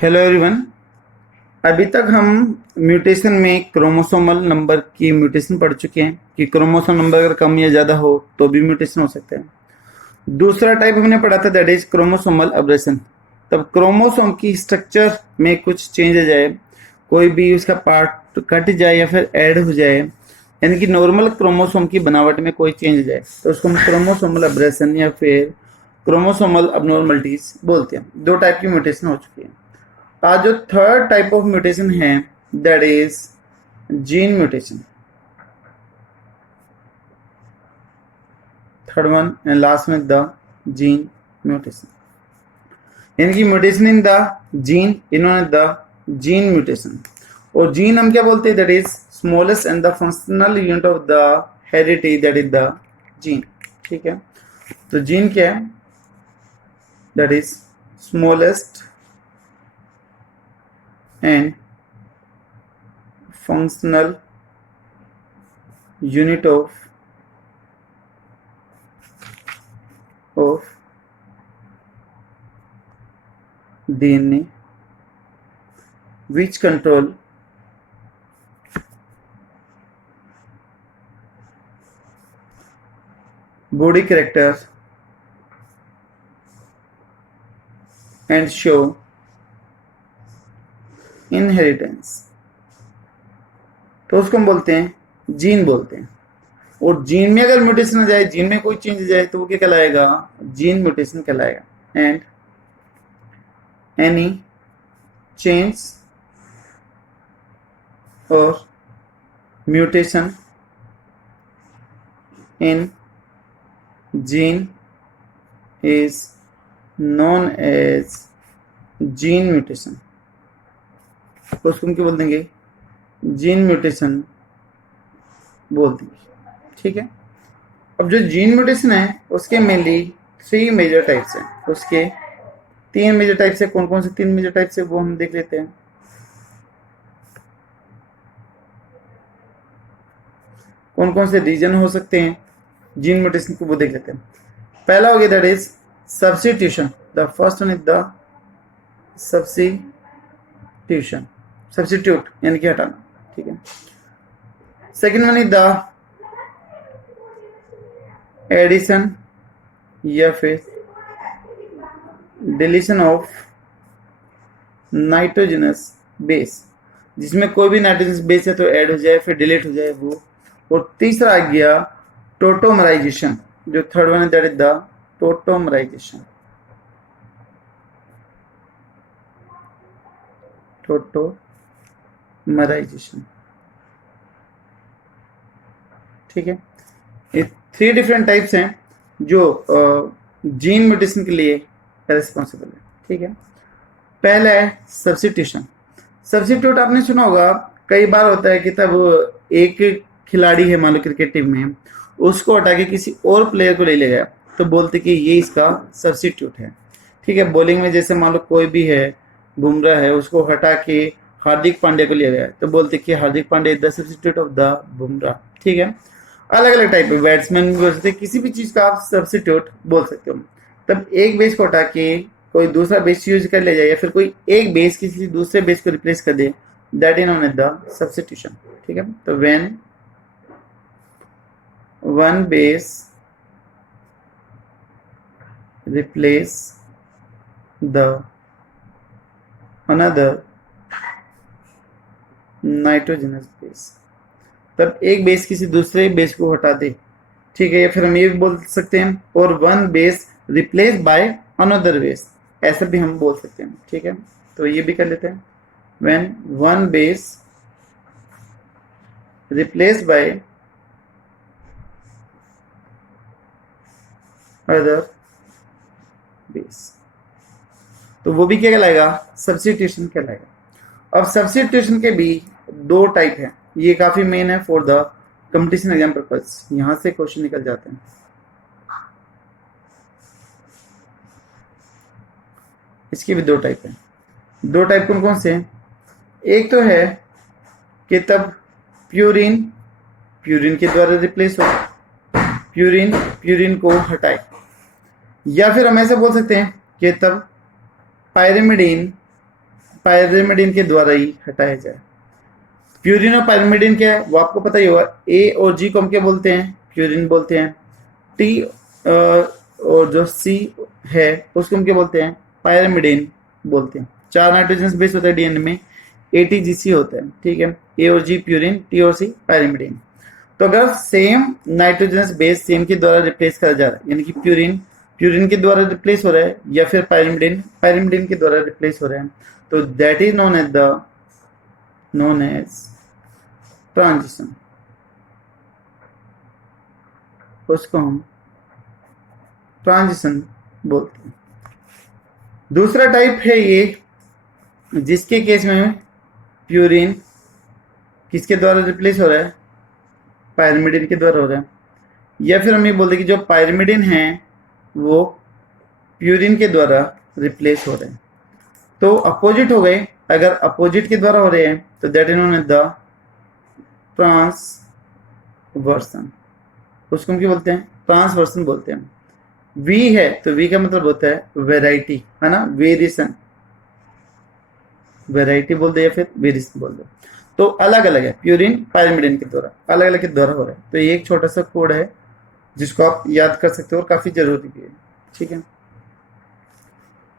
Hello everyone. अभी तक हम म्यूटेशन में क्रोमोसोमल नंबर की म्यूटेशन पढ़ चुके हैं कि क्रोमोसोम नंबर अगर कम या ज़्यादा हो तो भी म्यूटेशन हो सकता है। दूसरा टाइप हमने पढ़ा था दैट इज क्रोमोसोमल अब्रेशन। तब क्रोमोसोम की स्ट्रक्चर में कुछ चेंज आ जाए, कोई भी उसका पार्ट कट जाए या फिर ऐड हो जाए, यानी कि नॉर्मल क्रोमोसोम की बनावट में कोई चेंज आ जाए तो उसको हम क्रोमोसोमल अब्रेशन या फिर क्रोमोसोमल अबनॉर्मलिटीज बोलते हैं। दो टाइप की म्यूटेशन हो चुकी है। आज जो थर्ड टाइप ऑफ म्यूटेशन है that is gene mutation. Third one and last में द जीन म्यूटेशन, यानी कि म्यूटेशन इन द जीन, इन्होंने द जीन म्यूटेशन। और जीन हम क्या बोलते हैं that is smallest and the functional unit of the heredity that is the gene. ठीक है, तो जीन क्या है that is smallest and functional unit of DNA which control body characters and show inheritance. तो उसको हम बोलते हैं जीन बोलते हैं। और जीन में अगर म्यूटेशन आ जाए, जीन में कोई चेंज आ जाए तो वो क्या कहलाएगा, जीन म्यूटेशन कहलाएगा। एंड एनी चेंज और mutation in gene is known as gene mutation. तो उसको हम क्या बोल देंगे, जीन म्यूटेशन बोल देंगे। ठीक है, अब जो जीन म्यूटेशन है उसके मेनली 3 मेजर टाइप्स हैं। उसके 3 मेजर टाइप्स है। कौन कौन से 3 मेजर टाइप्स है वो हम देख लेते हैं। कौन कौन से रीजन हो सकते हैं जीन म्यूटेशन को वो देख लेते हैं। पहला हो गया that is substitution. The first one is the substitution, substitute यानी कि हटाना। ठीक है, second one is the addition या फिर डिलीशन ऑफ नाइट्रोजनस बेस, जिसमें कोई भी नाइट्रोजनस बेस है तो ऐड हो जाए फिर डिलीट हो जाए वो। और तीसरा आ गया टोटोमराइजेशन। जो थर्ड वन है that is the tautomerisation. Tautomerisation. ठीक है, ये 3 डिफरेंट टाइप्स हैं जो जीन म्यूटेशन के लिए रेस्पॉन्सिबल है। ठीक है, पहला है सब्स्टिट्यूशन। सब्स्टिट्यूट आपने सुना होगा, कई बार होता है कि तब एक खिलाड़ी है मान लो क्रिकेट टीम में, उसको हटा के किसी और प्लेयर को ले ले गया तो बोलते कि ये इसका सब्स्टिट्यूट है। ठीक है, बॉलिंग में जैसे मान लो कोई भी है, बुमराह है, उसको हटा के हार्दिक पांड्या को लिया गया तो बोलते कि Hardik Pandya is the substitute of the Bumrah. ठीक है, अलग अलग टाइप के बैट्समैन भी बोल सकते हैं, किसी भी चीज का आप सब्स्टिट्यूट बोल सकते हो। तब एक बेस को हटा के कोई दूसरा बेस यूज कर ले जाए या फिर कोई एक बेस किसी दूसरे बेस को रिप्लेस कर दे, that is known as the substitution. ठीक है, तो when one base replace the another nitrogenous base, तब एक बेस किसी दूसरे बेस को हटा दे। ठीक है, या फिर हम ये भी बोल सकते हैं और one base replace by another base, ऐसा भी हम बोल सकते हैं। ठीक है, तो ये भी कर लेते हैं, when one base replace by other base, तो वो भी क्या कहलाएगा, सब्स्टिट्यूशन कहलाएगा। अब सब्स्टिट्यूशन के भी 2 टाइप हैं, ये काफी मेन है for the competition exam purpose, यहां से क्वेश्चन निकल जाते हैं। इसकी भी 2 टाइप है। 2 टाइप कौन कौन से हैं, एक तो है कि तब प्यूरिन के द्वारा रिप्लेस हो, प्यूरिन को हटाए, या फिर हम ऐसे बोल सकते हैं कि तब पायरिमिडीन पायरिमिडिन के द्वारा ही हटाया जाए। प्यूरिन और पायरिमिडिन क्या है वो आपको पता ही होगा। ए और जी को हम क्या बोलते हैं? प्यूरिन बोलते हैं। टी और जो सी है उसको हम क्या बोलते हैं? पायरिमिडिन बोलते हैं। 4 नाइट्रोजन बेस होता है डीएनए में, एटीजीसी होता है, ठीक है। ए और जी प्यूरिन, टी और सी पायरिमिडिन। तो अगर सेम नाइट्रोजन बेस सेम के द्वारा रिप्लेस करा जा रहा है, यानी कि प्यूरिन प्यूरिन के द्वारा रिप्लेस हो रहा है, या फिर पायरिमिडिन पायरिमिडिन के द्वारा रिप्लेस हो रहा है, तो that is known as transition. उसको हम ट्रांजिशन बोलते हैं। दूसरा टाइप है ये, जिसके केस में प्यूरिन किसके द्वारा रिप्लेस हो रहा है? पायरिमिडिन के द्वारा हो रहा है। या फिर हम ये बोलते हैं कि जो पायरिमिडिन है वो प्यूरिन के द्वारा रिप्लेस हो रहे हैं। तो अपोजिट हो गए। अगर अपोजिट के द्वारा हो रहे हैं तो that is known as the transversion. उसको हम क्या बोलते हैं? ट्रांसवर्सन बोलते हैं। वी है तो वी का मतलब होता है वेराइटी, है ना, वेरिएशन। वेराइटी बोल दे या फिर वेरिएशन बोल दे। तो अलग अलग है, प्यूरिन पायरिमिडिन के द्वारा अलग अलग के द्वारा हो रहा है। तो ये एक छोटा सा कोड है जिसको आप याद कर सकते हो और काफी जरूरी भी है, ठीक है।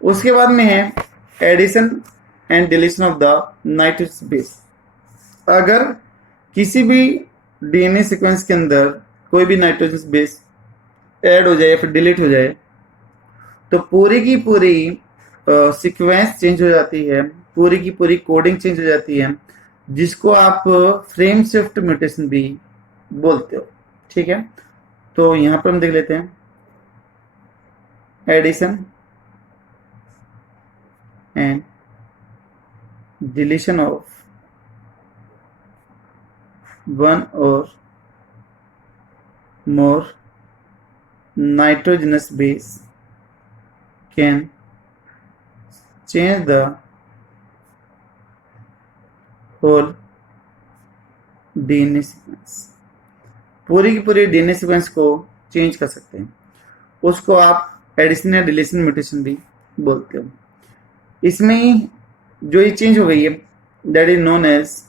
उसके बाद में है addition and deletion of the nitrogen base. अगर किसी भी डीएनए सीक्वेंस के अंदर कोई भी नाइट्रोजन बेस ऐड हो जाए या फिर डिलीट हो जाए तो पूरी की पूरी सीक्वेंस चेंज हो जाती है, पूरी की पूरी कोडिंग चेंज हो जाती है, जिसको आप फ्रेम शिफ्ट म्यूटेशन भी बोलते हो, ठीक है। तो यहां पर हम देख लेते हैं addition and deletion of one और more nitrogenous base can change the whole DNA sequence। पूरी की पूरी डीएनए सीक्वेंस को चेंज कर सकते हैं। उसको आप एडिशन या डिलीशन म्यूटेशन भी बोलते हो। इसमें जो ये चेंज हो गई है दैट इज नोन एज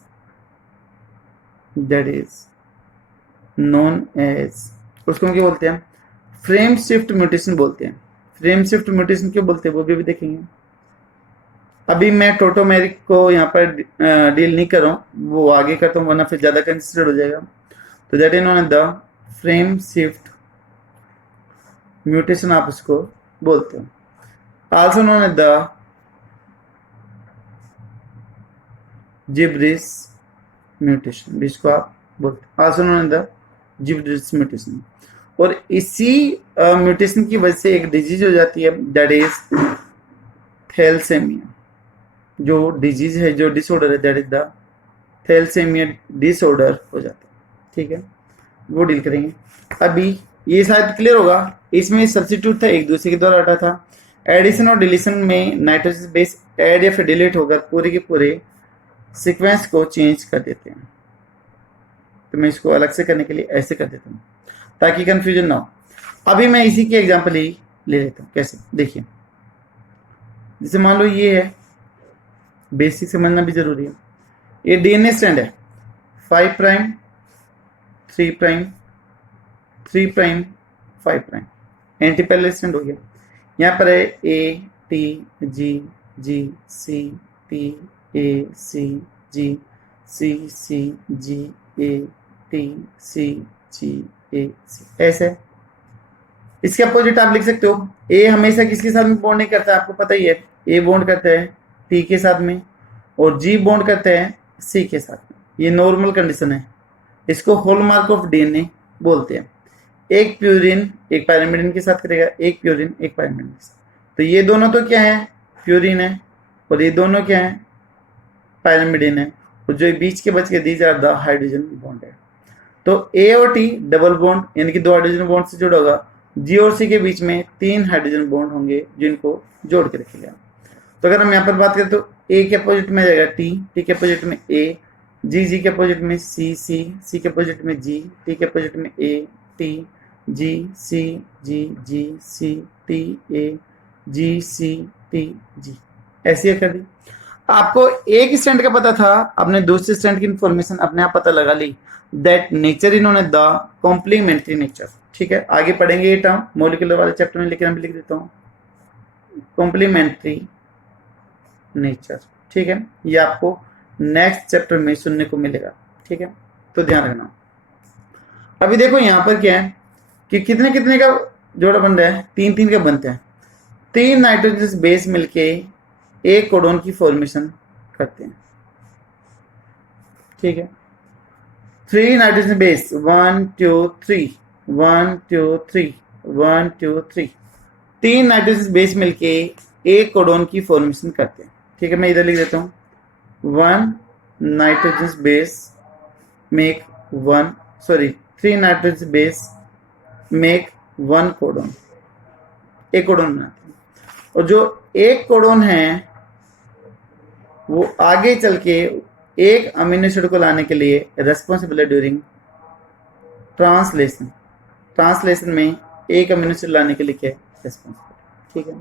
उसको हम क्या बोलते हैं? फ्रेम शिफ्ट म्यूटेशन बोलते हैं। फ्रेम शिफ्ट म्यूटेशन क्यों बोलते हैं वो भी देखेंगे। अभी मैं टोटोमेरिक को यहाँ पर डील नहीं कर रहा हूँ, वो आगे करता हूँ वरना फिर ज्यादा कंसिडर हो जाएगा। तो that is known as the frame shift mutation आप उसको बोलते हो। Also known as the gibberish mutation, जिसको आप बोलते हैं also known as the gibberish mutation. और इसी म्यूटेशन की वजह से एक डिजीज हो जाती है दैट इज थैलेसेमिया। जो डिजीज है, जो डिसऑर्डर है that is the thalassemia disorder हो जाता है, ठीक है। वो डील करेंगे। अभी ये शायद क्लियर होगा। इसमें सब्स्टिट्यूट था, एक दूसरे के द्वारा हटा था। एडिशन और डिलीशन में नाइट्रोजन बेस ऐड या फिर डिलीट होकर पूरे के पूरे सीक्वेंस को चेंज कर देते हैं। तो मैं इसको अलग से करने के लिए ऐसे कर देता हूँ ताकि कंफ्यूजन ना हो। अभी मैं इसी की एग्जांपल ही ले लेता हूँ। कैसे? देखिए, जैसे मान लो ये है, बेसिक समझना भी जरूरी है। ये डीएनए स्ट्रैंड है 5 prime 3 prime 3 prime 5 prime, anti parallel strand हो गया। यहाँ पर है A T G G C T A C G C C G A T C G A C, ऐसे। इसके अपोजिट आप लिख सकते हो। ए हमेशा किसके साथ में बॉन्ड नहीं करता, आपको पता ही है। ए बॉन्ड करता है टी के साथ में और जी बॉन्ड करता है सी के साथ में। ये नॉर्मल कंडीशन है। इसको हॉलमार्क ऑफ डीएनए बोलते हैं। एक प्यूरिन एक पायरिमिडिन के साथ करेगा, एक प्यूरिन एक पायरिमिडिन के साथ। तो ये दोनों तो क्या है? प्यूरिन है। और ये दोनों क्या है? पायरिमिडिन है। और जो बीच के बच के these are the hydrogen bond है। तो ए और टी डबल बॉन्ड, यानी कि 2 हाइड्रोजन बॉन्ड से जुड़ा होगा। जी और सी के बीच में 3 हाइड्रोजन बॉन्ड होंगे जिनको जोड़ के रखेगा। तो अगर हम यहाँ पर बात करें तो ए के अपोजिट में जाएगा टी, टी के अपोजिट में ए, जी के अपोजिट में सी, सी के अपोजिट में जी, टी के अपोजिट में ए, टी, जी सी, टी, ए, जी सी, टी, जी। ऐसे कर दी। आपको एक स्टैंड का पता था, आपने दूसरे स्टैंड की इंफॉर्मेशन अपने आप पता लगा ली, दैट नेचर इन्होंने द कॉम्प्लीमेंट्री नेचर। ठीक है, आगे पढ़ेंगे ये टर्म मोलिकुलर वाले चैप्टर में, लेकिन मैं लिख देता हूँ कॉम्प्लीमेंट्री नेचर। ठीक है, ये आपको नेक्स्ट चैप्टर में सुनने को मिलेगा। ठीक है, तो ध्यान रखना। अभी देखो यहाँ पर क्या है कि कितने कितने का जोड़ा बन रहा है, 3 3 का बनते हैं। 3 नाइट्रोजन बेस मिलके एक कोडोन की फॉर्मेशन करते हैं। ठीक है, 3 नाइट्रोजन बेस 1 2 3 1 2 3 1 2 3, 3 नाइट्रोजन बेस मिलके एक कोडोन की फॉर्मेशन करते हैं। ठीक है, मैं इधर लिख देता हूं 1 nitrogen base make 3 nitrogen base make 1 codon, एक कोडोन बनाते हैं। और जो एक कोडोन है वो आगे चल के एक अमीनो एसिड को लाने के लिए रेस्पॉन्सिबल है ड्यूरिंग ट्रांसलेशन। ट्रांसलेशन में एक अमीनो एसिड लाने के लिए क्या रेस्पॉन्सिबल। ठीक है,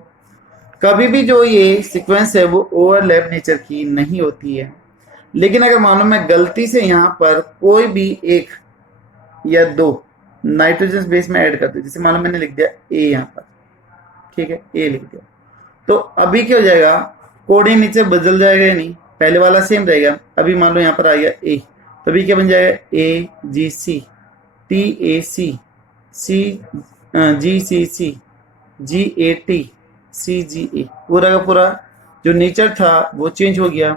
कभी भी जो ये सीक्वेंस है वो ओवरलैप नेचर की नहीं होती है, लेकिन अगर मानो मैं गलती से यहाँ पर कोई भी एक या 2 नाइट्रोजन बेस में ऐड कर दूं, जैसे मानो मैंने लिख दिया ए यहाँ पर, ठीक है, ए लिख दिया, तो अभी क्या हो जाएगा, कोडिंग नीचे बदल जाएगा या नहीं, पहले वाला सेम रहेगा। अभी मान लो यहाँ पर आ गया ए, तो अभी क्या बन जाएगा ए जी C T A C C G C C G A T C G ए, पूरा का पूरा जो नेचर था वो चेंज हो गया।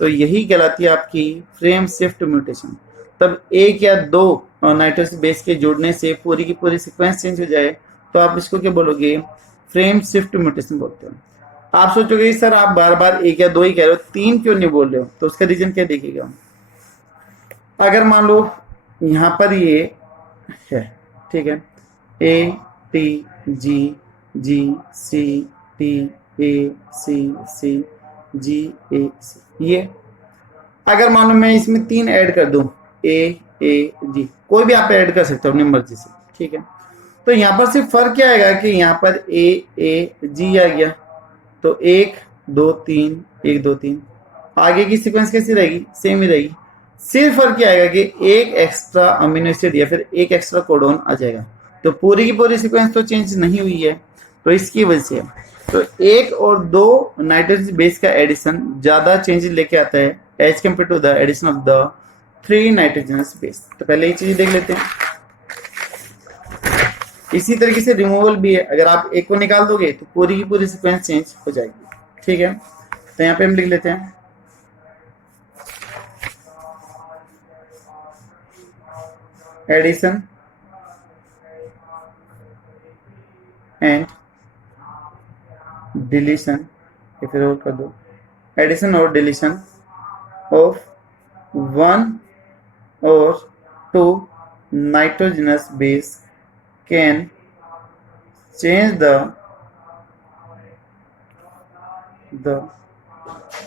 तो यही कहलाती है आपकी फ्रेम शिफ्ट म्यूटेशन। तब एक या 2 नाइट्रोजन बेस के जोड़ने से पूरी की पूरी सीक्वेंस चेंज हो जाए तो आप इसको क्या बोलोगे, फ्रेम शिफ्ट म्यूटेशन बोलते हैं। आप सोचोगे सर आप बार बार 1 या 2 ही कह रहे हो, 3 क्यों नहीं बोल रहे हो, तो उसका रीजन क्या देखिएगा। अगर मान लो यहाँ पर ये है, ठीक है, A T G G C T A C C G A सी, ये अगर मान लो मैं इसमें 3 ऐड कर दूं ए जी, कोई भी आप ऐड कर सकते हो अपनी मर्जी से। ठीक है, तो यहाँ पर सिर्फ फर्क क्या आएगा कि यहाँ पर ए जी आ गया, तो 1 2 3 1 2 3, आगे की सीक्वेंस कैसी रहेगी, सेम ही रहेगी। सिर्फ फर्क क्या आएगा कि एक एक्स्ट्रा अमीनो एसिड या फिर एक एक्स्ट्रा कोडोन आ जाएगा, तो पूरी की पूरी सीक्वेंस तो चेंज नहीं हुई है, तो इसकी वजह से। तो 1 और 2 नाइट्रोजन बेस का एडिशन ज्यादा चेंज लेके आता है as compare to the addition of the 3 nitrogenous base. तो पहले ये चीज देख लेते हैं। इसी तरीके से रिमूवल भी है, अगर आप एक को निकाल दोगे तो पूरी की पूरी सीक्वेंस चेंज हो जाएगी। ठीक है, तो यहाँ पे हम लिख लेते हैं एडिशन एंड डिलीशन, या फिर और कर दो एडिशन और डिलीशन ऑफ 1 और 2 nitrogenous base can change the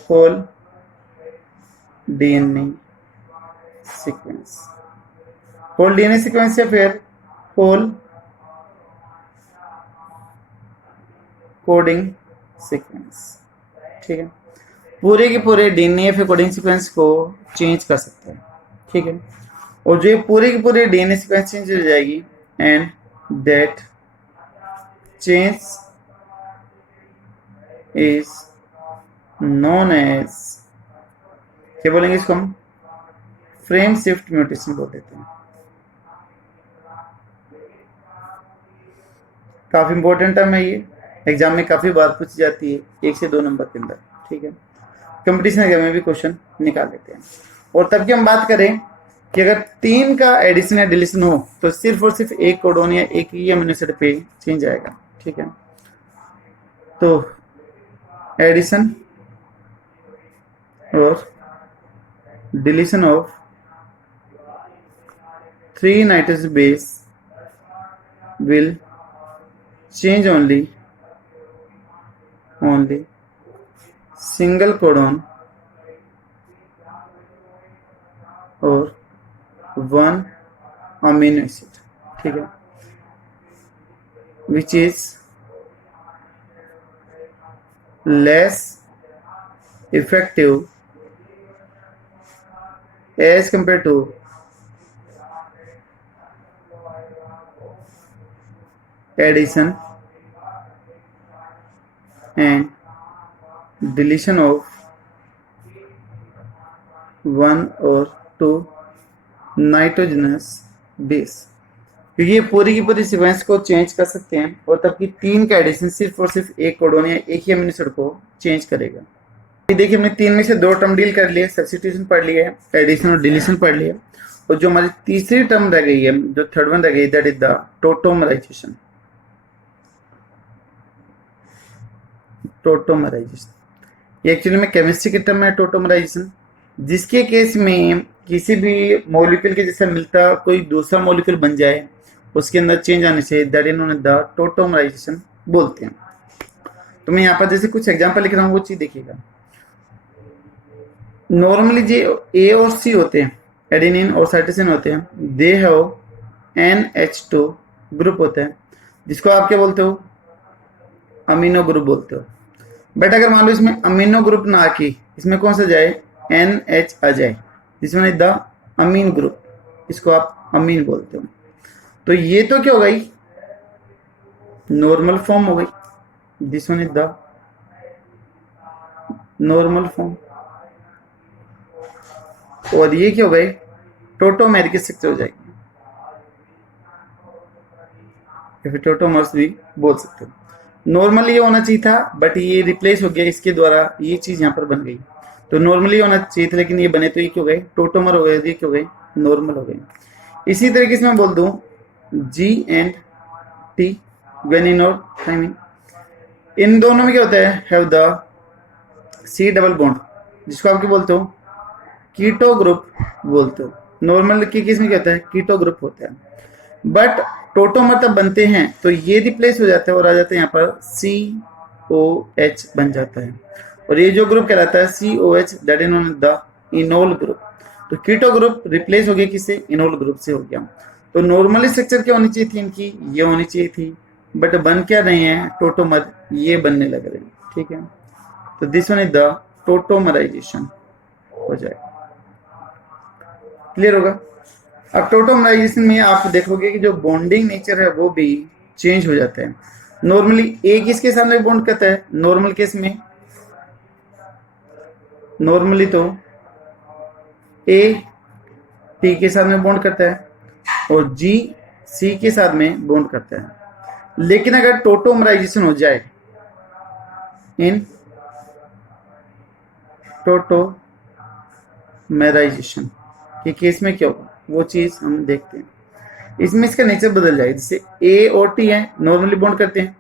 whole DNA sequence, whole DNA sequence या फिर whole कोडिंग सीक्वेंस। ठीक है, पूरे के पूरे डीएनए या फिर कोडिंग सीक्वेंस को चेंज कर सकते हैं। ठीक है, और जो पूरी की पूरी डीएनए सीक्वेंस चेंज हो जाएगी and that change is known as, क्या बोलेंगे इसको हम, फ्रेम शिफ्ट म्यूटेशन बोल देते हैं। काफी इंपॉर्टेंट टर्म है ये, एग्जाम में काफी बार पूछी जाती है 1 से 2 नंबर के अंदर। ठीक है, कंपटीशन एग्जाम में भी क्वेश्चन निकाल लेते हैं। और तब की हम बात करें कि अगर 3 का एडिशन या डिलीशन हो तो सिर्फ और सिर्फ एक कोडोन या एक ही अमीनो एसिड पे चेंज आएगा। ठीक है, तो एडिशन और deletion of 3 nitrogen base will change only single codon और 1 amino acid, ठीक है, which is less effective as compared to addition and deletion of one or two nitrogenous base, क्योंकि ये पूरी की पूरी सीक्वेंस को चेंज कर सकते हैं और तब की 3 का एडिशन सिर्फ और सिर्फ एक कोडोन या एक ही अमीनो एसिड को चेंज करेगा। देखिए हमने 3 में से 2 टर्म डील कर लिए, सब्स्टिट्यूशन पढ़ लिया है, एडिशन और डिलीशन पढ़ लिया, और जो हमारी तीसरी टर्म रह गई है, जो थर्ड वन रह गई, that is the tautomerisation. Tautomerisation ये एक्चुअली में केमिस्ट्री की टर्म है टोटोमराइजेशन, जिसके केस में किसी भी मॉलिक्यूल के जैसा मिलता कोई दूसरा मॉलिक्यूल बन जाए, उसके अंदर चेंज आने से दैट इन्होंने द टोटोमराइजेशन बोलते हैं। तो मैं यहाँ पर जैसे कुछ एग्जांपल लिख रहा हूँ, वो चीज देखिएगा। नॉर्मली जो ए और सी होते हैं, एडेनिन और साइटोसिन होते हैं, दे हैव NH2 ग्रुप होता है, जिसको आप क्या बोलते हो, अमीनो ग्रुप बोलते हो। बट अगर मान लो इसमें अमीनो ग्रुप ना आके इसमें कौन सा जाए, NH आ जाए, जिसमें द अमीन ग्रुप, इसको आप अमीन बोलते हो। तो ये तो क्या हो गई, नॉर्मल फॉर्म हो गई, this one is the normal form, और ये क्या हो गए, टोटोमेरिक स्ट्रक्चर हो जाएगी, या फिर टोटोमर्स भी बोल सकते हो। नॉर्मली ये होना चाहिए था, बट ये रिप्लेस हो गया इसके द्वारा, ये चीज यहाँ पर बन गई। तो नॉर्मली होना चाहिए था, लेकिन ये बने तो ये क्यों गए, टोटोमर हो गए, ये क्यों गए, नॉर्मल हो गए। इसी तरीके से मैं बोल दूं G&T, ग्वेनिन और थाइमिन, इन दोनों में क्या होता है, have the C double bond, जिसको आप क्या बोलते हो, कीटो ग्रुप बोलते हो। नॉर्मल की केस में क्या होता है, कीटो ग्रुप होता है। बट टोटोमर तब बनते हैं तो ये रिप्लेस हो जाता है और आ जाता है यहाँ पर COH बन जाता है, और ये जो ग्रुप कहलाता है COH, that is the enol group. तो कीटो ग्रुप रिप्लेस हो गया किससे, इनोल ग्रुप से हो गया। तो नॉर्मली स्ट्रक्चर क्या होनी चाहिए थी इनकी, ये होनी चाहिए थी, बट बन क्या रहे हैं, टोटोमर, ये बनने लग रहे हैं। ठीक है, तो this one is the tautomerisation हो जाएगा। क्लियर होगा। अब टोटोमराइजेशन में आप देखोगे कि जो बॉन्डिंग नेचर है वो भी चेंज हो जाता है। नॉर्मली ए किसके साथ में बॉन्ड करता है, नॉर्मल केस में नॉर्मली तो ए टी के साथ में बॉन्ड करता है और जी सी के साथ में बॉन्ड करता है। लेकिन अगर टोटोमराइजेशन हो जाए, इन टोटोमराइजेशन के केस में क्या होगा, वो चीज हम देखते हैं। इसमें इसका नेचर बदल जाएगा। जैसे ए और टी है, नॉर्मली बॉन्ड करते हैं,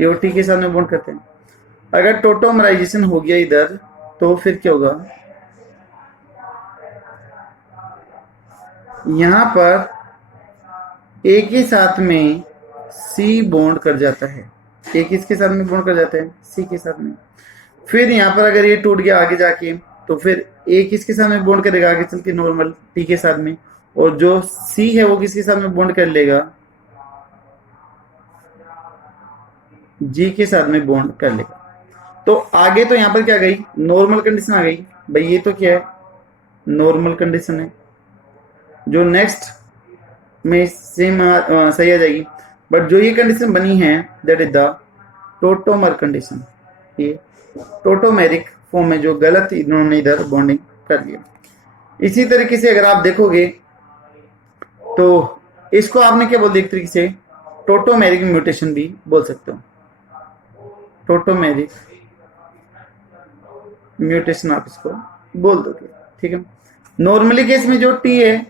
ए और टी के साथ में बॉन्ड करते हैं। अगर टोटोमराइजेशन हो गया इधर, तो फिर क्या होगा, यहां पर ए के साथ में सी बॉन्ड कर जाता है। ए किसके साथ में बॉन्ड कर जाता है, सी के साथ में। फिर यहां पर अगर ये टूट गया आगे जाके, तो फिर ए किसके साथ में बॉन्ड करेगा आगे चल के, नॉर्मल टी के साथ में, और जो सी है वो किसके साथ में बॉन्ड कर लेगा, जी के साथ में बॉन्ड कर लेगा। तो आगे तो यहां पर क्या गई, नॉर्मल कंडीशन आ गई। भाई ये तो क्या है, नॉर्मल कंडीशन है, जो नेक्स्ट में सेम सही आ जाएगी। बट जो ये कंडीशन बनी है, that is the tautomer condition, ये टोटोमेरिक फॉर्म में जो गलत इन्होंने इधर बॉन्डिंग कर लिया। इसी तरीके से अगर आप देखोगे तो इसको आपने क्या बोल दिया, एक तरीके से टोटोमेरिक म्यूटेशन भी बोल सकते हो। टोटोमेरिक म्यूटेशन आप इसको बोल दोगे। ठीक है, नॉर्मली केस में जो टी है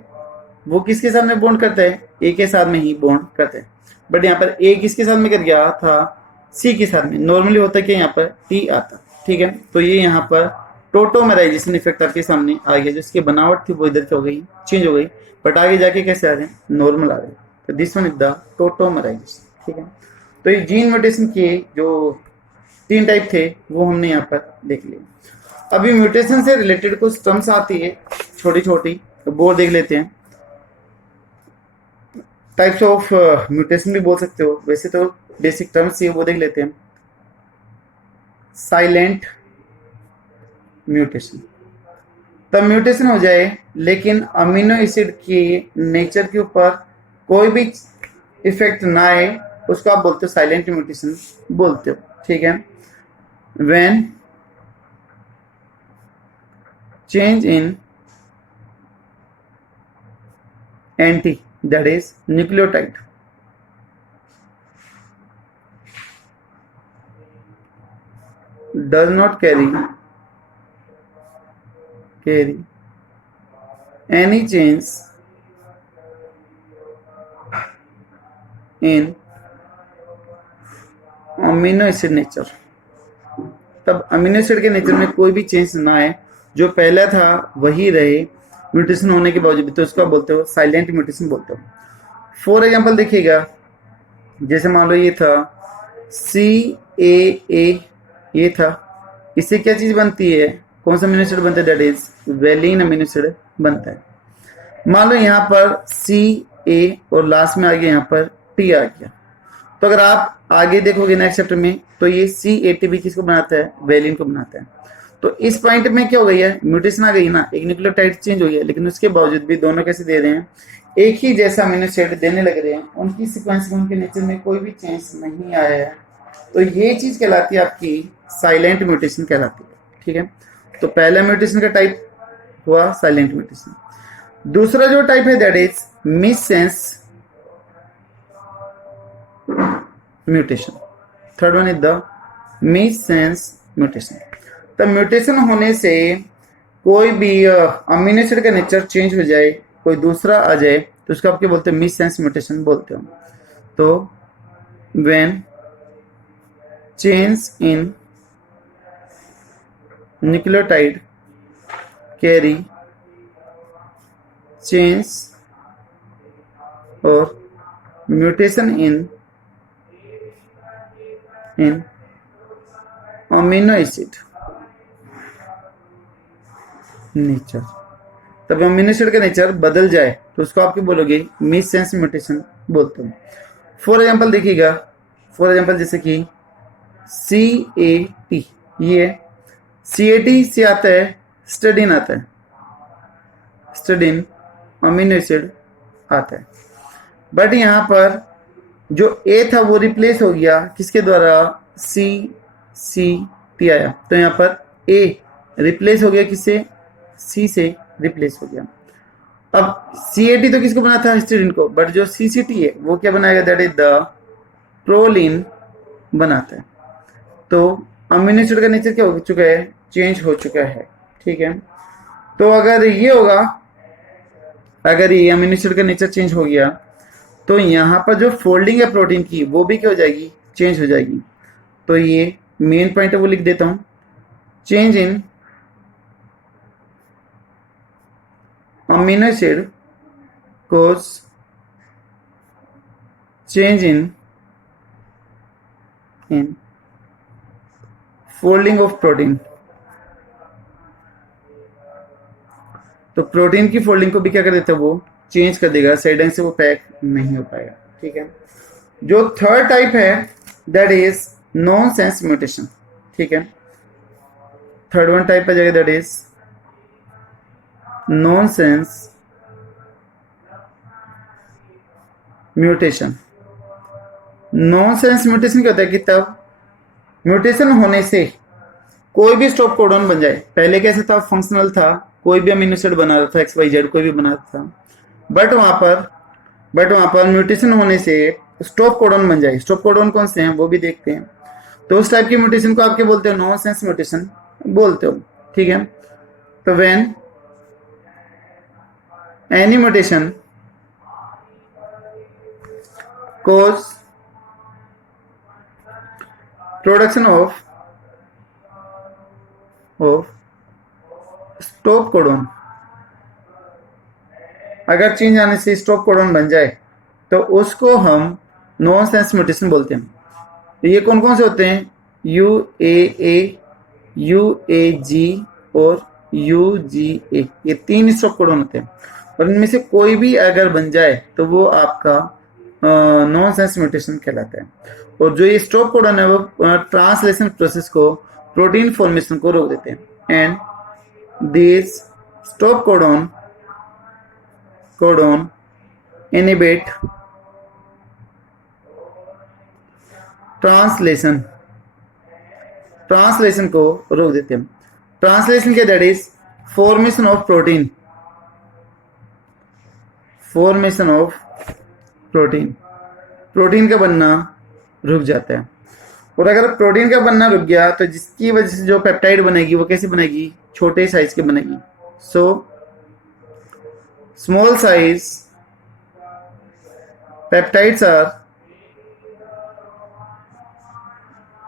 वो किसके साथ में बॉन्ड करता है, ए के साथ में ही बॉन्ड करता है। बट यहाँ पर ए किसके साथ में कर गया था, सी के साथ में। नॉर्मली होता है कि यहाँ पर टी आता। ठीक है, तो ये यहाँ पर टोटोमराइजेशन इफेक्ट आपके सामने आ गया। जिसकी बनावट थी वो इधर क्या हो गई, चेंज हो गई। बट आगे जाके कैसे आ रहे हैं, नॉर्मल आ रहे हैं। तो this one is the tautomerisation. ठीक है, तो ये जीन म्यूटेशन के जो 3 टाइप थे वो हमने यहाँ पर देख लिए। अभी म्यूटेशन से रिलेटेड कुछ टर्म्स आती है छोटी छोटी, तो वो देख लेते हैं। टाइप्स ऑफ म्यूटेशन भी बोल सकते हो, वैसे तो बेसिक टर्म्स ही वो देख लेते हैं। Silent mutation. तब म्यूटेशन हो जाए लेकिन अमीनो एसिड के नेचर के ऊपर कोई भी इफेक्ट ना आए, उसको आप बोलते हो साइलेंट म्यूटेशन बोलते हो। ठीक है, when change in anti that is nucleotide does not carry any change in amino acid nature. तब अमीनो एसिड के नेचर में कोई भी चेंज ना आए, जो पहला था वही रहे म्यूटेशन होने के बावजूद, तो उसको बोलते हो साइलेंट म्यूटेशन बोलते हो। फॉर एग्जांपल देखिएगा, जैसे मान लो ये था CAA, ये था, इससे क्या चीज बनती है, कौन सा अमीनो एसिड बनता है, that is valine amino acid बनता है। मान लो यहाँ पर CA और लास्ट में आ गया यहाँ पर T आ गया, तो अगर आप आगे देखोगे नेक्स्ट चैप्टर में, तो ये CAT भी किसको बनाता है, वेलिन को बनाता है। तो इस पॉइंट में क्या हो गई है, म्यूटेशन आ गई ना, एक न्यूक्लियोटाइड चेंज हो गया, लेकिन उसके बावजूद भी दोनों कैसे दे रहे हैं, एक ही जैसा अमीनो एसिड देने लग रहे हैं, उनकी सीक्वेंस में उनके नेचर में कोई भी चेंज नहीं आया है, तो ये चीज कहलाती है आपकी साइलेंट म्यूटेशन कहलाती है। ठीक है, तो पहला म्यूटेशन का टाइप हुआ साइलेंट म्यूटेशन। दूसरा जो टाइप है that is missense mutation. Third one is the missense mutation. तब म्यूटेशन होने से कोई भी अमीनो एसिड का नेचर चेंज हो जाए, कोई दूसरा आ जाए, तो उसको आपके बोलते हैं मिससेंस म्यूटेशन बोलते हो। तो when change in nucleotide carry change और mutation in amino acid nature. तब अमीनो एसिड का नेचर बदल जाए, तो उसको आपके बोलोगे मिससेंस म्यूटेशन बोलते हैं। फॉर एग्जांपल देखिएगा, फॉर एग्जांपल जैसे कि CAT, ये CAT से आता है स्टडीन आता है, स्टडीन अमीनो एसिड आता है, बट यहाँ पर जो A था वो रिप्लेस हो गया किसके द्वारा, CT आया, तो यहाँ पर A रिप्लेस हो गया किससे, C से रिप्लेस हो गया। अब CAT तो किसको बना था, हिस्टीडीन को, बट जो CCT है वो क्या बनाएगा, दैट इज द प्रोलिन बनाता है। तो अमीनो एसिड का नेचर क्या हो चुका है, चेंज हो चुका है। ठीक है, तो अगर ये होगा, अगर ये अमीनो एसिड का नेचर चेंज हो गया, तो यहाँ पर जो फोल्डिंग है प्रोटीन की वो भी क्या हो जाएगी, चेंज हो जाएगी। तो ये मेन पॉइंट है वो लिख देता हूं, change in amino acid causes change in folding of protein. तो प्रोटीन की फोल्डिंग को भी क्या कर देता है, वो चेंज कर देगा, साइड एंड से वो पैक नहीं हो पाएगा। ठीक है, जो थर्ड टाइप है दैट इज नॉनसेंस म्यूटेशन। ठीक है, थर्ड वन टाइप आ जाएगा that is nonsense mutation. Nonsense mutation क्या होता है कि तब म्यूटेशन होने से कोई भी स्टॉप कोडॉन बन जाए, पहले कैसे था, फंक्शनल था, कोई भी अमीनो एसिड बना रहा था, XYZ कोई भी बना था, बट वहां पर म्यूटेशन होने से स्टॉप कोडॉन बन जाए। स्टॉप कोडॉन कौन से हैं वो भी देखते हैं। तो उस टाइप की म्यूटेशन को आपके बोलते हो नॉनसेंस म्यूटेशन बोलते हो। ठीक है, तो when any mutation cause production of stop codon, अगर चेंज आने से स्टॉप कोडॉन बन जाए तो उसको हम नॉनसेंस म्यूटेशन बोलते हैं। तो ये कौन कौन से होते हैं, UAA, UAG और UGA, ये 3 स्टॉप कोडॉन होते हैं, और इनमें से कोई भी अगर बन जाए तो वो आपका नॉनसेंस म्यूटेशन कहलाता है। और जो ये स्टॉप कोडॉन है वो ट्रांसलेशन प्रोसेस को, प्रोटीन फॉर्मेशन को रोक देते हैं। And these stop codon inhibit translation को रोक देते हैं। ट्रांसलेशन के that is formation of protein का बनना रुक जाता है। और अगर प्रोटीन का बनना रुक गया तो जिसकी वजह से जो पेप्टाइड बनेगी वो कैसे बनेगी, छोटे साइज की बनेगी। So small size peptides are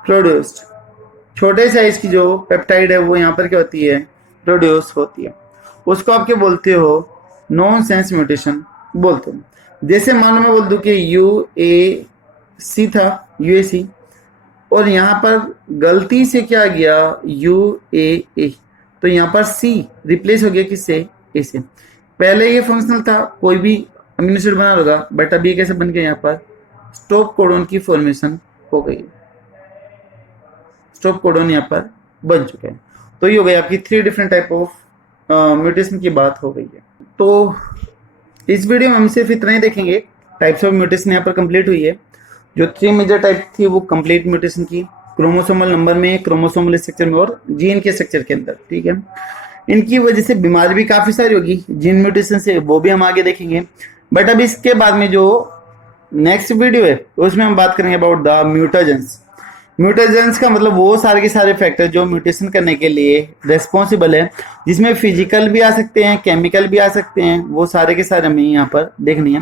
produced, छोटे साइज की जो पेप्टाइड है वो यहाँ पर क्या होती है, प्रोड्यूस होती है। उसको आप क्या बोलते हो, नॉन सेंस म्यूटेशन बोलते हो। जैसे मान लो मैं बोल दूं कि UAC था, UAC, और यहाँ पर गलती से क्या गया UAA, तो यहाँ पर C रिप्लेस हो गया किससे, A से। पहले ये फंक्शनल था, कोई भी अमीनो एसिड बना होगा, बट अब ये कैसे बन गया, यहाँ पर स्टॉप कोडन की फॉर्मेशन हो गई, स्टॉप कोडन यहाँ पर बन चुका है। तो ये हो गई आपकी 3 डिफरेंट टाइप ऑफ म्यूटेशन की बात हो गई है। तो इस वीडियो में हम सिर्फ इतना ही देखेंगे, टाइप्स ऑफ म्यूटेशन यहाँ पर कंप्लीट हुई है। जो 3 मेजर टाइप थी वो कंप्लीट म्यूटेशन की, क्रोमोसोमल नंबर में, क्रोमोसोमल स्ट्रक्चर में और जीन के स्ट्रक्चर के अंदर, ठीक है। इनकी वजह से बीमारी भी काफी सारी होगी जीन म्यूटेशन से, वो भी हम आगे देखेंगे। बट अब इसके बाद में जो नेक्स्ट वीडियो है उसमें हम बात करेंगे अबाउट द म्यूटेजेंस। म्यूटेजेंस का मतलब वो सारे के सारे फैक्टर जो म्यूटेशन करने के लिए रेस्पॉन्सिबल है, जिसमें फिजिकल भी आ सकते हैं, केमिकल भी आ सकते हैं, वो सारे के सारे हमें यहाँ पर देखनी है।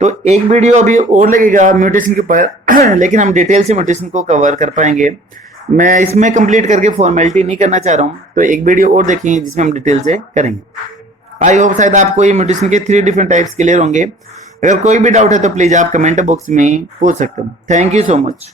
तो एक वीडियो अभी और लगेगा म्यूटेशन के ऊपर लेकिन हम डिटेल से म्यूटेशन को कवर कर पाएंगे। मैं इसमें कंप्लीट करके फॉर्मेलिटी नहीं करना चाह रहा हूँ, तो एक वीडियो और देखेंगे जिसमें हम डिटेल से करेंगे। आई होप शायद आपको ये म्यूटेशन के 3 डिफरेंट टाइप्स क्लियर होंगे। अगर कोई भी डाउट है तो प्लीज आप कमेंट बॉक्स में पूछ सकते हो। Thank you so much.